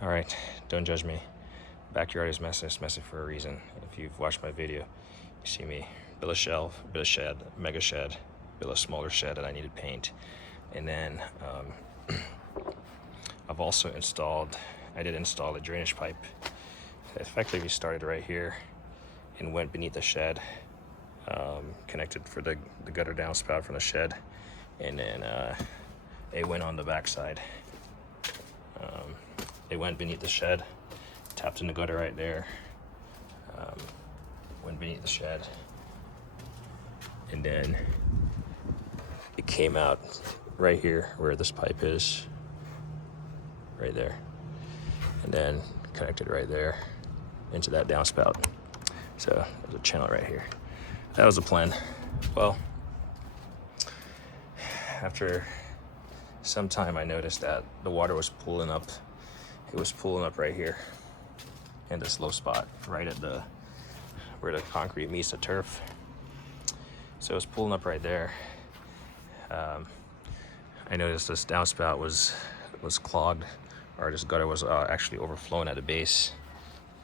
All right, don't judge me. Backyard is messy. It's messy for a reason. If you've watched my video, you see me build a shelf, build a shed, mega shed, build a smaller shed that I needed paint, and then I've also I did install a drainage pipe that effectively started right here and went beneath the shed, connected for the gutter downspout from the shed, and then it went on the backside. It went beneath the shed, tapped in the gutter right there, went beneath the shed, and then it came out right here where this pipe is, right there, and then connected right there into that downspout. So there's a channel right here. That was the plan. Well, after some time I noticed that the water was pulling up. It was pulling up right here in this low spot, right at where the concrete meets the turf. So it was pulling up right there. I noticed this downspout was clogged, or this gutter was actually overflowing at the base.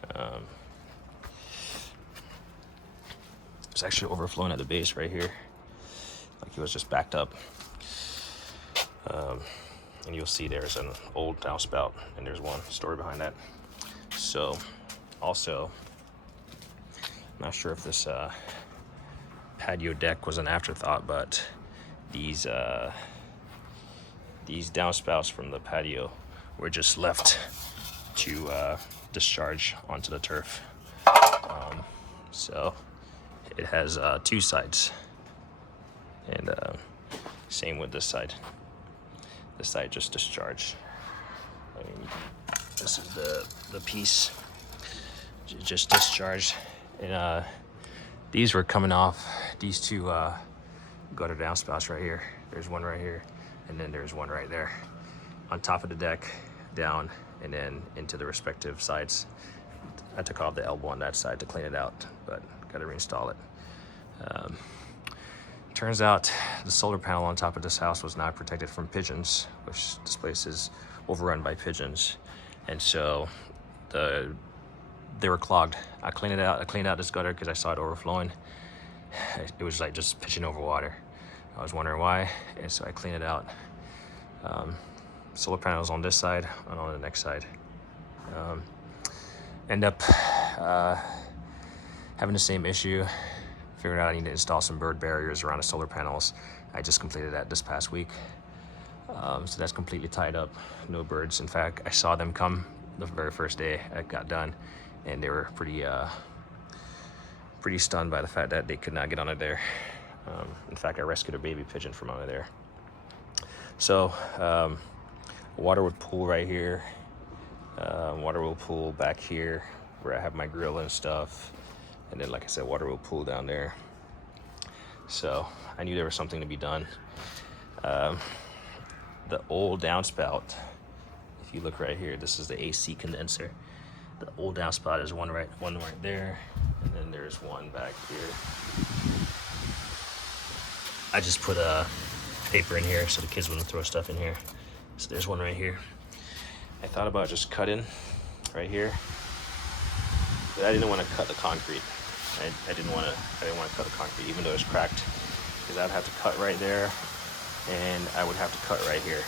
It was actually overflowing at the base right here, like it was just backed up. And you'll see there's an old downspout, and there's one story behind that. So, also, I'm not sure if this patio deck was an afterthought, but these downspouts from the patio were just left to discharge onto the turf. So it has two sides, and same with this side. This side just discharged. I mean, this is the piece just discharged, and these were coming off these two gutter downspouts right here. There's one right here, and then there's one right there on top of the deck, down, and then into the respective sides. I took off the elbow on that side to clean it out, but got to reinstall it. Turns out the solar panel on top of this house was not protected from pigeons, which this place is overrun by pigeons, and so they were clogged. I cleaned it out. I cleaned out this gutter because I saw it overflowing. It was like just pitching over water. I was wondering why, and so I cleaned it out. Solar panels on this side and on the next side. End up having the same issue. Figured out I need to install some bird barriers around the solar panels. I just completed that this past week. So that's completely tied up. No birds. In fact, I saw them come the very first day I got done, and they were pretty stunned by the fact that they could not get under there. In fact, I rescued a baby pigeon from under there. So water would pool right here. Water will pool back here where I have my grill and stuff. And then, like I said, water will pool down there. So I knew there was something to be done. The old downspout, if you look right here, this is the AC condenser. The old downspout is one right there, and then there's one back here. I just put a paper in here so the kids wouldn't throw stuff in here. So there's one right here. I thought about just cutting right here, but I didn't want to cut the concrete. I didn't want to cut the concrete, even though it's cracked, because I'd have to cut right there, and I would have to cut right here.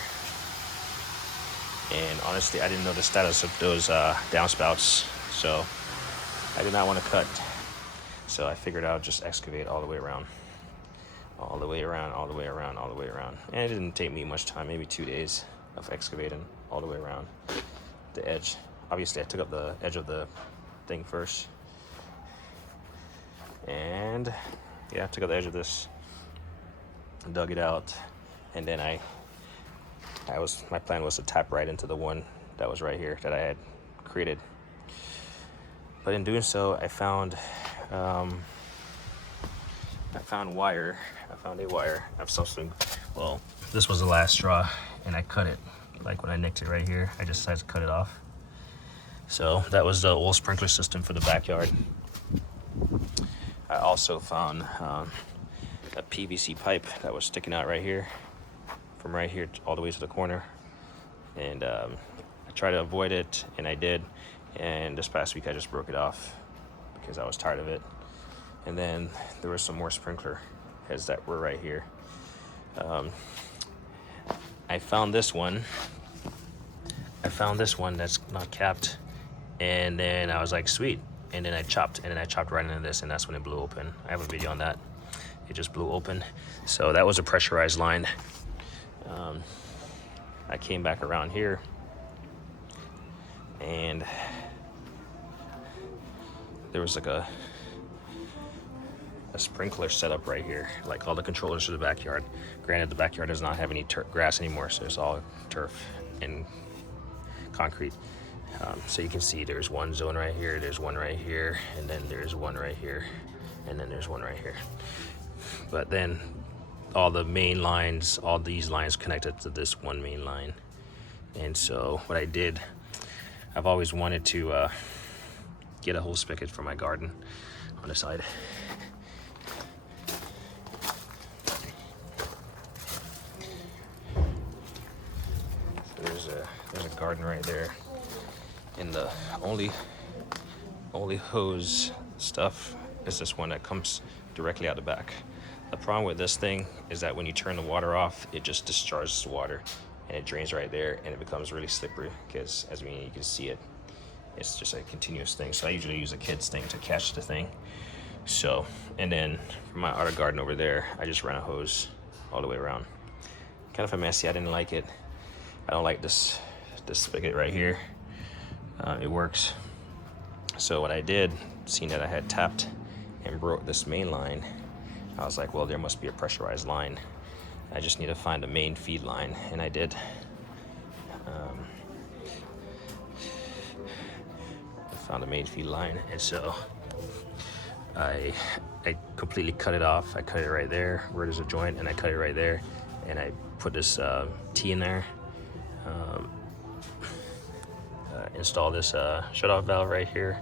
And honestly, I didn't know the status of those downspouts, so I did not want to cut. So I figured I'd just excavate all the way around, all the way around, all the way around, all the way around. And it didn't take me much time, maybe 2 days of excavating all the way around the edge. Obviously, I took up the edge of the thing first. And yeah, I took out the edge of this, dug it out, and then my plan was to tap right into the one that was right here that I had created. But in doing so, I found wire. I found a wire of something. Well, this was the last straw, and I cut it. Like when I nicked it right here, I just decided to cut it off. So that was the old sprinkler system for the backyard. I also found a PVC pipe that was sticking out right here, from right here all the way to the corner, and I tried to avoid it, and I did. And this past week I just broke it off because I was tired of it. And then there were some more sprinkler heads that were right here. I found this one that's not capped, and then I was like, sweet. And then I chopped right into this, and that's when it blew open. I have a video on that. It just blew open. So that was a pressurized line. I came back around here, and there was like a sprinkler setup right here, like all the controllers to the backyard. Granted, the backyard does not have any grass anymore, so it's all turf and concrete. So you can see there's one zone right here, there's one right here, and then there's one right here, and then there's one right here. But then all the main lines, all these lines connected to this one main line. And so what I did, I've always wanted to get a hose spigot for my garden on the side. So there's a garden right there, and the only hose stuff is this one that comes directly out the back. The problem with this thing is that when you turn the water off, it just discharges the water, and it drains right there, and it becomes really slippery because, as you can see it, it's just a continuous thing. So I usually use a kid's thing to catch the thing. So, and then for my other garden over there, I just ran a hose all the way around. Kind of a messy. I didn't like it. I don't like this spigot right here. It works. So what I did, seeing that I had tapped and broke this main line, I was like, well, there must be a pressurized line. I just need to find the main feed line, and I did. I found the main feed line, and so I completely cut it off. I cut it right there where there's a joint, and I cut it right there, and I put this T in there. Install this shut-off valve right here.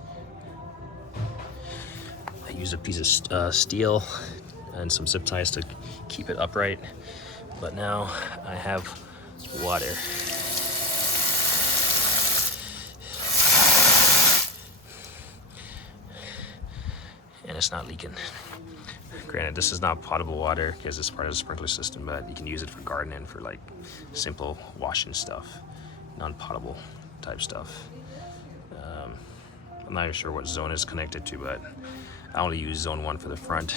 I use a piece of steel and some zip ties to keep it upright. But now I have water. And it's not leaking. Granted, this is not potable water because it's part of the sprinkler system, but you can use it for gardening, for like simple washing stuff, non-potable type stuff. I'm not even sure what zone it's connected to, but I only use zone 1 for the front,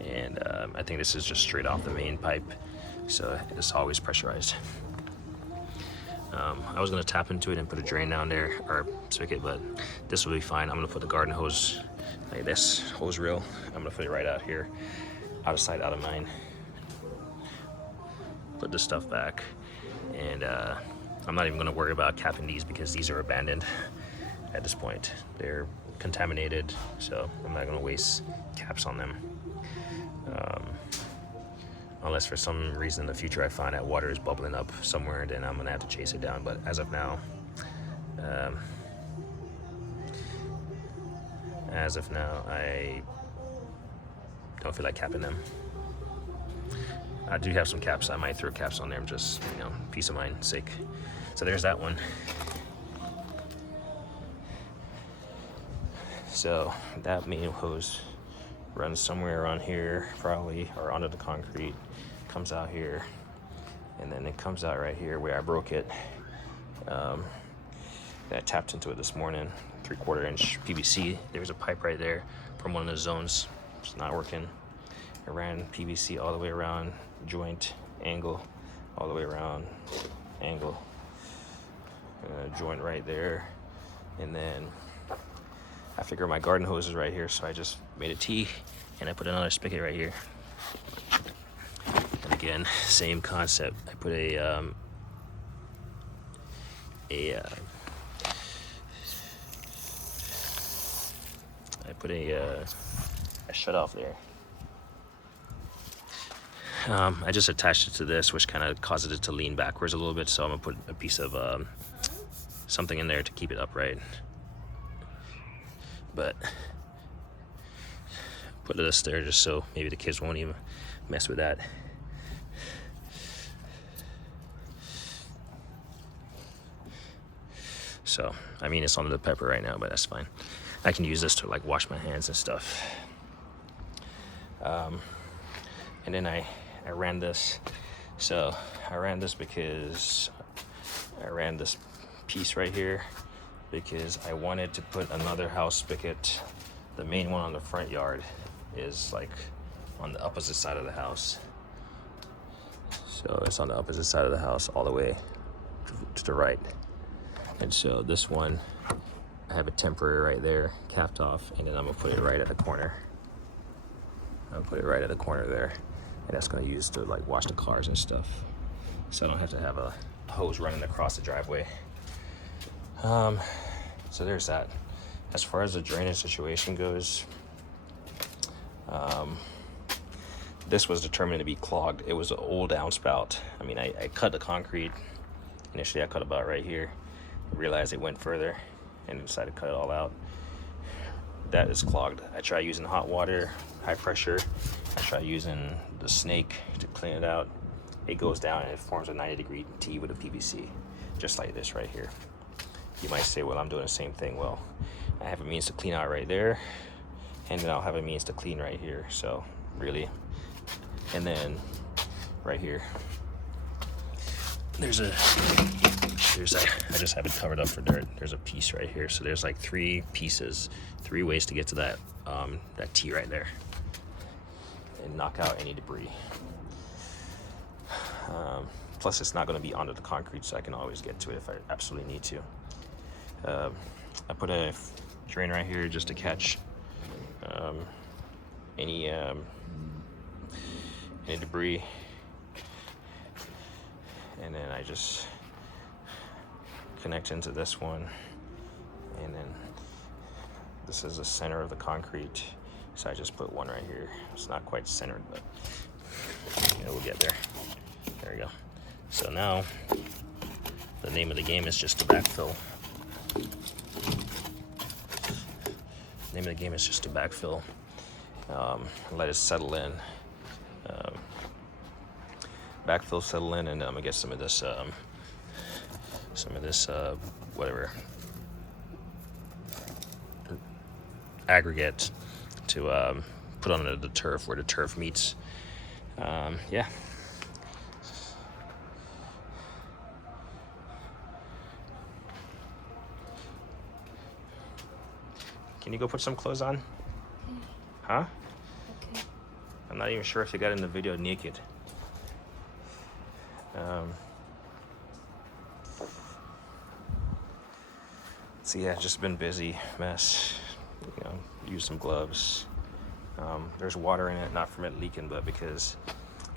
and I think this is just straight off the main pipe, so it's always pressurized. I was gonna tap into it and put a drain down there, or spigot, but this will be fine. I'm gonna put the garden hose, like this hose reel, I'm gonna put it right out here, out of sight, out of mind. Put this stuff back, and I'm not even gonna worry about capping these because these are abandoned at this point. They're contaminated, so I'm not gonna waste caps on them. Unless for some reason in the future I find that water is bubbling up somewhere, then I'm gonna have to chase it down. But as of now, I don't feel like capping them. I do have some caps. I might throw caps on there, just, peace of mind sake. So there's that one. So that main hose runs somewhere around here, probably, or under the concrete, comes out here, and then it comes out right here where I broke it. I tapped into it this morning, 3/4 inch PVC. There's a pipe right there from one of the zones. It's not working. I ran PVC all the way around, joint, angle, all the way around, angle, joint right there, and then I figure my garden hose is right here, so I just made a T, and I put another spigot right here. And again, same concept. I put a shut off there. I just attached it to this, which kind of causes it to lean backwards a little bit, so I'm gonna put a piece of something in there to keep it upright. But put this there just so maybe the kids won't even mess with that. So, I mean, it's on the pepper right now, but that's fine. I can use this to like wash my hands and stuff. And then I ran this. So I ran this because I ran this piece right here because I wanted to put another house spigot. The main one on the front yard is like on the opposite side of the house. So it's on the opposite side of the house all the way to the right. And so this one, I have a temporary right there, capped off, and then I'm gonna put it right at the corner. I'm gonna put it right at the corner there. And that's gonna use to like wash the cars and stuff. So I don't have to have a hose running across the driveway. So there's that. As far as the drainage situation goes, this was determined to be clogged. It was an old downspout. I mean, I cut the concrete. Initially, I cut about right here. Realized it went further and decided to cut it all out. That is clogged. I tried using hot water, high pressure. I tried using the snake to clean it out. It goes down and it forms a 90-degree T with a PVC, just like this right here. You might say, well, I'm doing the same thing. Well, I have a means to clean out right there, and then I'll have a means to clean right here. So really, and then right here, I just have it covered up for dirt. There's a piece right here. So there's like 3 pieces, 3 ways to get to that that T right there and knock out any debris. Plus it's not gonna be under the concrete, so I can always get to it if I absolutely need to. I put a drain right here just to catch any debris. And then I just connect into this one, and then this is the center of the concrete, so I just put one right here. It's not quite centered, but we'll get there. There we go. So now the name of the game is just to backfill. Name of the game is just to backfill. Let it settle in. Backfill, settle in, and I'm gonna get some of this whatever aggregate to put on the turf where the turf meets. Yeah. Can you go put some clothes on? Okay. Huh? Okay. I'm not even sure if you got in the video naked. So yeah, just been busy, mess. Use some gloves. There's water in it, not from it leaking, but because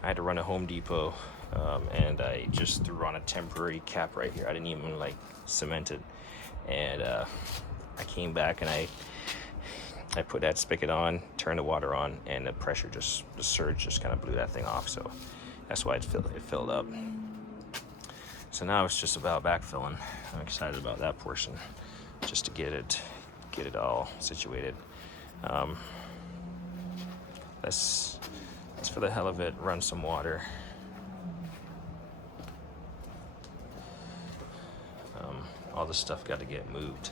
I had to run to Home Depot, and I just threw on a temporary cap right here. I didn't even like cement it, and I came back and I put that spigot on, turned the water on, and the pressure the surge just kind of blew that thing off. So that's why it filled up. So now it's just about backfilling. I'm excited about that portion, just to get it all situated. Let's for the hell of it run some water. All this stuff got to get moved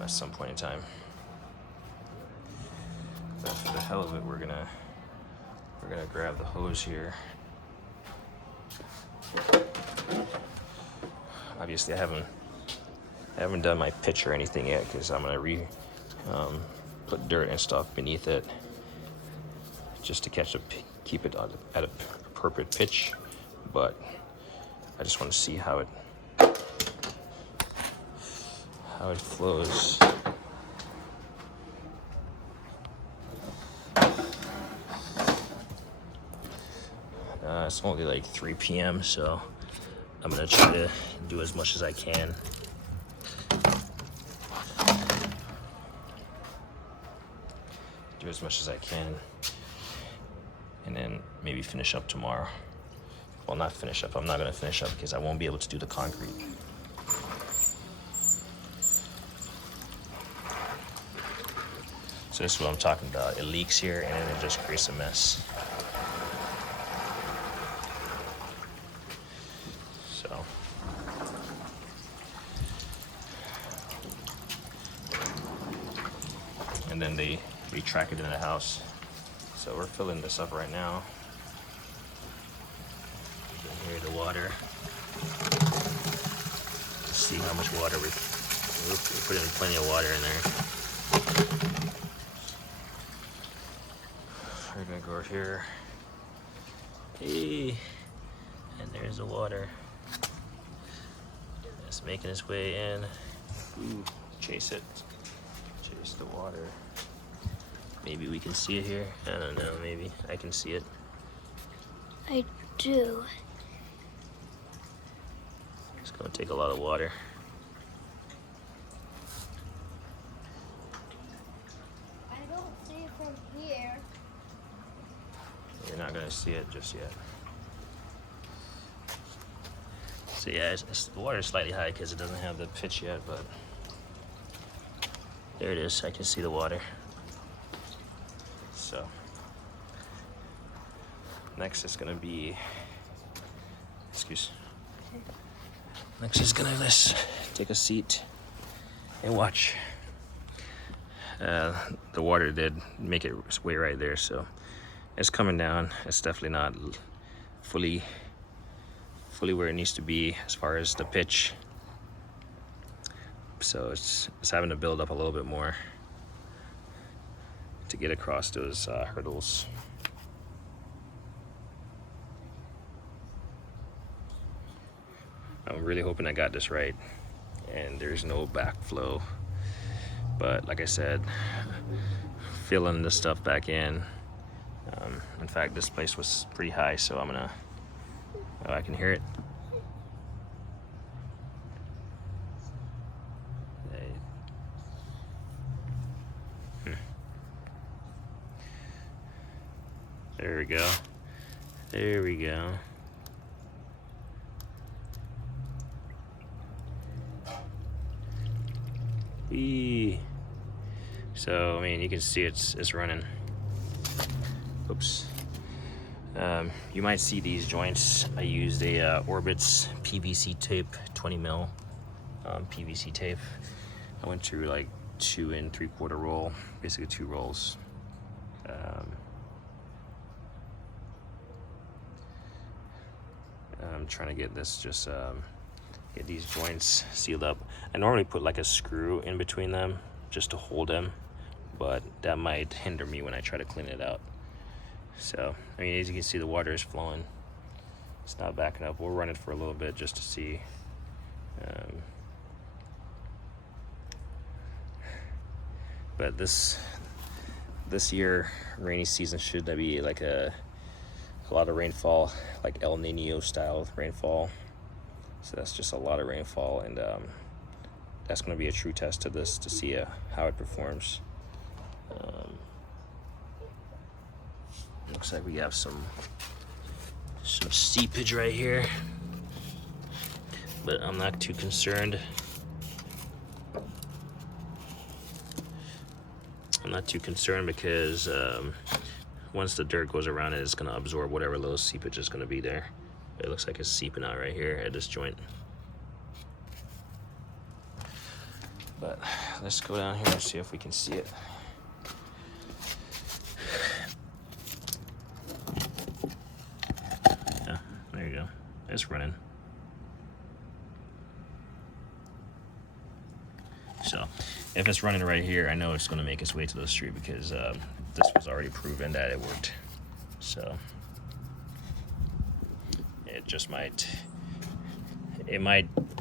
at some point in time. But for the hell of it, we're gonna grab the hose here. Obviously, I haven't done my pitch or anything yet because I'm gonna put dirt and stuff beneath it just to keep it at a appropriate pitch. But I just want to see how it flows. It's only like 3 p.m. so I'm gonna try to do as much as I can. And then maybe finish up tomorrow. Well, not finish up. I'm not gonna finish up because I won't be able to do the concrete. So this is what I'm talking about. It leaks here and then it just creates a mess. So and then they retrack it in the house. So we're filling this up right now. You can hear the water. Let's see how much water we're putting plenty of water in there. We're gonna go over here. Hey, and there's the water. It's making its way in. Ooh, chase it. Chase the water. Maybe we can see it here. I don't know, maybe I can see it. I do. It's gonna take a lot of water. I don't see it from here. You're not gonna see it just yet. So yeah, the water is slightly high because it doesn't have the pitch yet, but there it is. I can see the water. So next is gonna be, next is gonna let's take a seat and watch. The water did make its way right there, so it's coming down. It's definitely not fully where it needs to be as far as the pitch. So it's having to build up a little bit more to get across those hurdles. I'm really hoping I got this right and there's no backflow. But like I said, filling this stuff back in. In fact, this place was pretty high, so I'm gonna, oh, I can hear it. There we go. There we go. Eee. So I mean, you can see it's running. Oops. You might see these joints. I used a Orbit's PVC tape, 20 mil PVC tape. I went through like 2 3/4 roll, basically 2 rolls. I'm trying to get this get these joints sealed up. I normally put like a screw in between them just to hold them, but that might hinder me when I try to clean it out. So, I mean, as you can see, the water is flowing. It's not backing up. We'll run it for a little bit just to see. But this year, rainy season should be like a lot of rainfall, like El Nino style rainfall. So that's just a lot of rainfall, and that's going to be a true test to this to see how it performs. Looks like we have some seepage right here, but I'm not too concerned. I'm not too concerned because once the dirt goes around it, it's going to absorb whatever little seepage is going to be there. It looks like it's seeping out right here at this joint. But let's go down here and see if we can see it. Yeah, there you go. It's running. So if it's running right here, I know it's going to make its way to the street because this was already proven that it worked. So it just might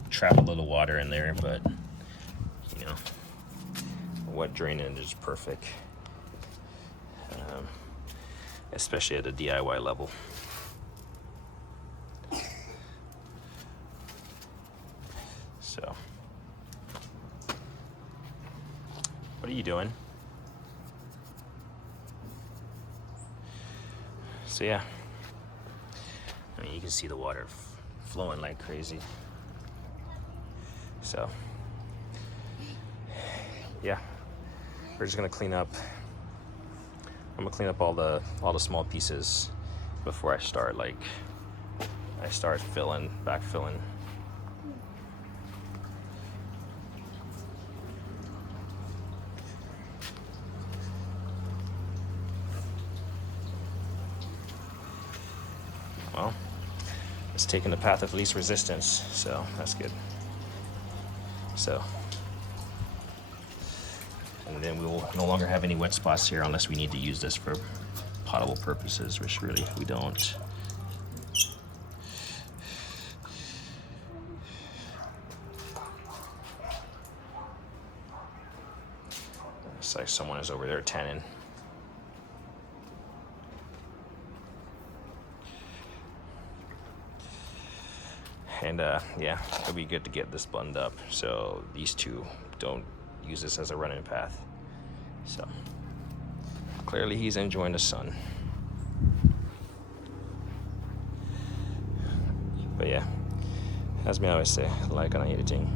trap a little water in there, but you know, wet drainage is perfect, especially at a DIY level. So what are you doing? So yeah, I mean, you can see the water flowing like crazy. So yeah, we're just gonna clean up. I'm gonna clean up all the small pieces before I start backfilling. well, it's taking the path of least resistance, so that's good. So, and then we will no longer have any wet spots here unless we need to use this for potable purposes, which really we don't. It's like someone is over there tanning. And yeah, it'll be good to get this buttoned up so these two don't use this as a running path. So clearly he's enjoying the sun. But yeah, as me always say, like on anything.